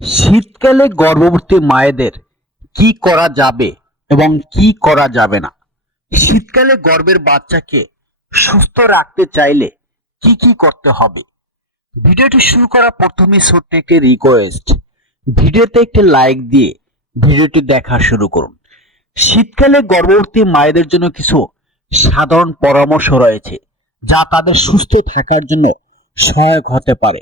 শীতকালে গর্ভবতী মায়েদের কি করা যাবে এবং কি করা যাবে না? শীতকালে গর্ভের বাচ্চাকে সুস্থ রাখতে চাইলে কি কি করতে হবে? ভিডিওটি শুরু করা প্রথমে ছোট্ট একটি রিকোয়েস্ট ভিডিওতে একটি লাইক দিয়ে ভিডিওটি দেখা শুরু করুন। শীতকালে গর্ভবতী মায়েদের জন্য কিছু সাধারণ পরামর্শ রয়েছে যা তাদের সুস্থ থাকার জন্য সহায়ক হতে পারে।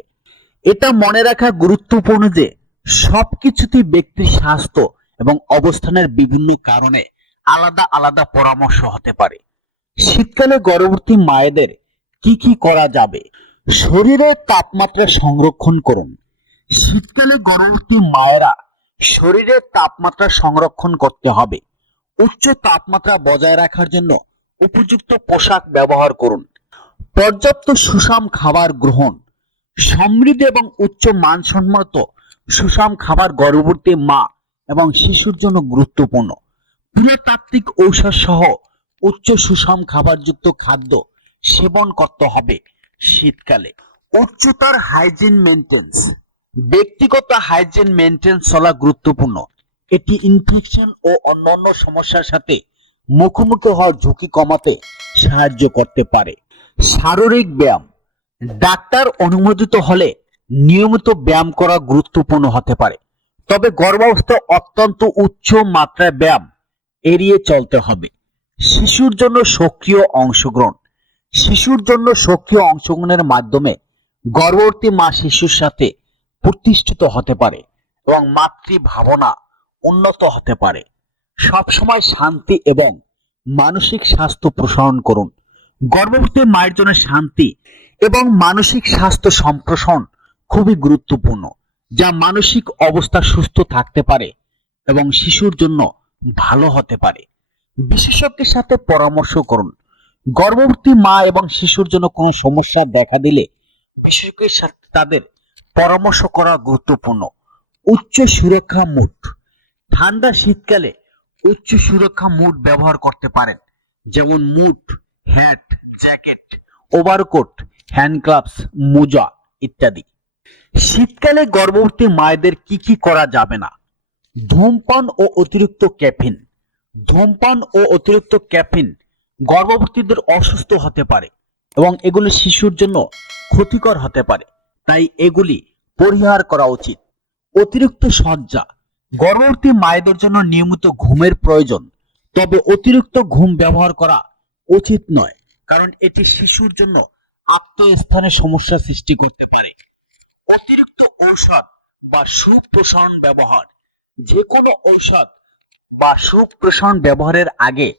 এটা মনে রাখা গুরুত্বপূর্ণ যে সবকিছুতেই ব্যক্তির স্বাস্থ্য এবং অবস্থানের বিভিন্ন কারণে আলাদা আলাদা পরামর্শ হতে পারে। শীতকালে গর্ভবতী মায়েদের কি কি করা যাবে? শরীরের তাপমাত্রা সংরক্ষণ করুন। শীতকালে গর্ভবতী মায়েরা শরীরের তাপমাত্রা সংরক্ষণ করতে হবে। উচ্চ তাপমাত্রা বজায় রাখার জন্য উপযুক্ত পোশাক ব্যবহার করুন। পর্যাপ্ত সুষম খাবার গ্রহণ। সমৃদ্ধ এবং উচ্চ মানসম্মত সুষম খাবার গর্ভবতী মা এবং শিশুর জন্য গুরুত্বপূর্ণ। পুরাতাত্ত্বিক ঔষধ সহ উচ্চ সুষম খাবারযুক্ত খাদ্য সেবন করতে হবে শীতকালে। উচ্চতর হাইজিন মেনটেন্স ব্যক্তিগত হাইজিন মেনটেন্স চলা গুরুত্বপূর্ণ। এটি ইনফেকশন ও অন্যান্য সমস্যার সাথে মুখোমুখি হওয়ার ঝুঁকি কমাতে সাহায্য করতে পারে। শারীরিক ব্যায়াম। ডাক্তার অনুমোদিত হলে নিয়মিত ব্যায়াম করা গুরুত্বপূর্ণ হতে পারে। তবে গর্ভাবস্থায় অত্যন্ত উচ্চ মাত্রায় ব্যায়াম এড়িয়ে চলতে হবে। শিশুর জন্য সক্রিয় অংশগ্রহণ। শিশুর জন্য সক্রিয় অংশগ্রহণের মাধ্যমে গর্ভবতী মা শিশুর সাথে প্রতিষ্ঠিত হতে পারে এবং মাতৃ ভাবনা উন্নত হতে পারে। সবসময় শান্তি এবং মানসিক স্বাস্থ্য প্রসারণ করুন। গর্ভবতী মায়ের জন্য শান্তি এবং মানসিক স্বাস্থ্য সম্প্রসারণ খুবই গুরুত্বপূর্ণ, যা মানসিক অবস্থা সুস্থ থাকতে পারে এবং শিশুর জন্য ভালো হতে পারে। বিশেষজ্ঞের সাথে পরামর্শ করুন। গর্ভবতী মা এবং শিশুর জন্য কোনো সমস্যা দেখা দিলে বিশেষজ্ঞের সাথে তাদের পরামর্শ করা গুরুত্বপূর্ণ। উচ্চ সুরক্ষা মুড। ঠান্ডা শীতকালে উচ্চ সুরক্ষা মুড ব্যবহার করতে পারেন, যেমন মুট hat, jacket, overcoat, hand gloves, মোজা ইত্যাদি। শীতকালে গর্ভবতী মায়েদের কি কি করা যাবে না? ধূমপান ও অতিরিক্ত ক্যাফিন। ধূমপান ও অতিরিক্ত ক্যাফিন গর্ভবতীদের অসুস্থ হতে পারে এবং এগুলি শিশুর জন্য ক্ষতিকর হতে পারে। তাই এগুলি পরিহার করা উচিত। অতিরিক্ত সজ্জা গর্ভবতী মায়েদের জন্য নিয়মিত ঘুমের প্রয়োজন। তবে অতিরিক্ত ঘুম ব্যবহার করা উচিত নয়, কারণ এটি শিশুর জন্য আত্মস্থানের সমস্যা সৃষ্টি করতে পারে। ঔষধ বা সুপ্রসারণ ব্যবহার। যে কোনো ঔষধ বা সুপ্রসারণ ব্যবহারের আগে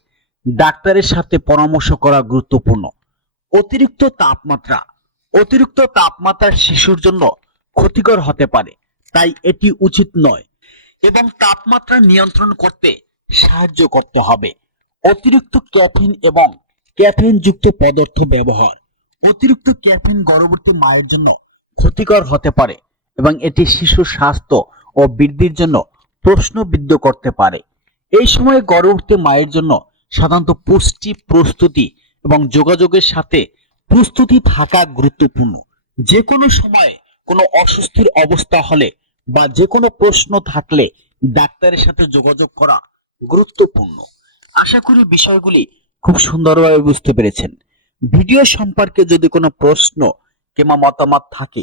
ডাক্তারের সাথে পরামর্শ করা গুরুত্বপূর্ণ। অতিরিক্ত তাপমাত্রা অতিরিক্ত তাপমাত্রা শিশুর জন্য ক্ষতিকর হতে পারে, তাই এটি উচিত নয়। এবং তাপমাত্রা নিয়ন্ত্রণ করতে সাহায্য করতে হবে। অতিরিক্ত ক্যাফিন এবং ক্যাফিন যুক্ত পদার্থ ব্যবহার, অতিরিক্ত ক্যাফিন গর্ভবতী মায়ের জন্য ক্ষতিকর হতে পারে। এবং এটি শিশুর স্বাস্থ্য ও বৃদ্ধির জন্য প্রশ্নবিদ্ধ করতে পারে। এই সময়ে গর্ভবতী মায়ের জন্য সাধারণত পুষ্টি, প্রস্তুতি এবং যোগাযোগের সাথে প্রস্তুতি থাকা গুরুত্বপূর্ণ। যে কোনো সময়ে কোনো অস্বস্তির অবস্থা হলে বা যে কোনো প্রশ্ন থাকলে ডাক্তারের সাথে যোগাযোগ করা গুরুত্বপূর্ণ। আশা করি বিষয়গুলি খুব সুন্দরভাবে বুঝতে পেরেছেন। ভিডিও সম্পর্কে যদি কোনো প্রশ্ন কিংবা মতামত থাকে